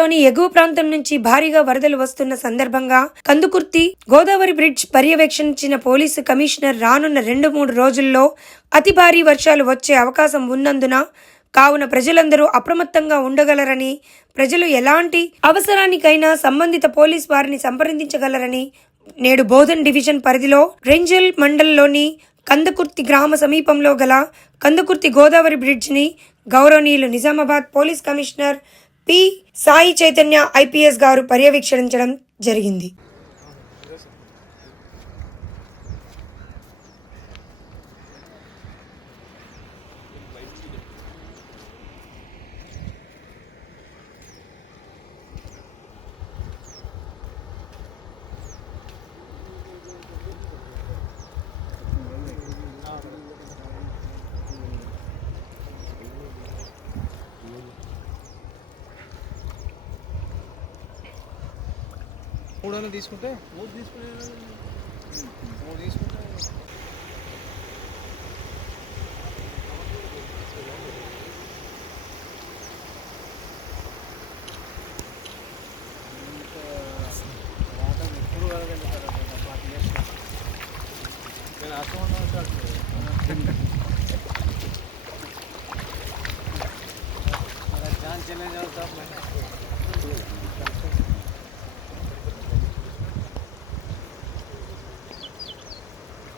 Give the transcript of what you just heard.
జిల్లాలోని ఎగువ ప్రాంతం నుంచి భారీగా వరదలు వస్తున్న సందర్భంగా కందుకుర్తి గోదావరి బ్రిడ్జ్ పర్యవేక్షించిన పోలీసు కమిషనర్ రానున్న 2-3 రోజుల్లో అతి భారీ వర్షాలు వచ్చే అవకాశం ఉన్నందున కావున ప్రజలందరూ అప్రమత్తంగా ఉండగలరని, ప్రజలు ఎలాంటి అవసరానికైనా సంబంధిత పోలీస్ వారిని సంప్రదించగలరని నేడు బోధన్ డివిజన్ పరిధిలో రెంజల్ మండలంలోని కందుకుర్తి గ్రామ సమీపంలో గల కందుకుర్తి గోదావరి బ్రిడ్జిని గౌరవనీయులు Nizamabad police commissioner P Sai Chaitanya IPS గారు పర్యవేక్షించడం జరిగింది. మూడు తీసుకుంటే నేను అర్థం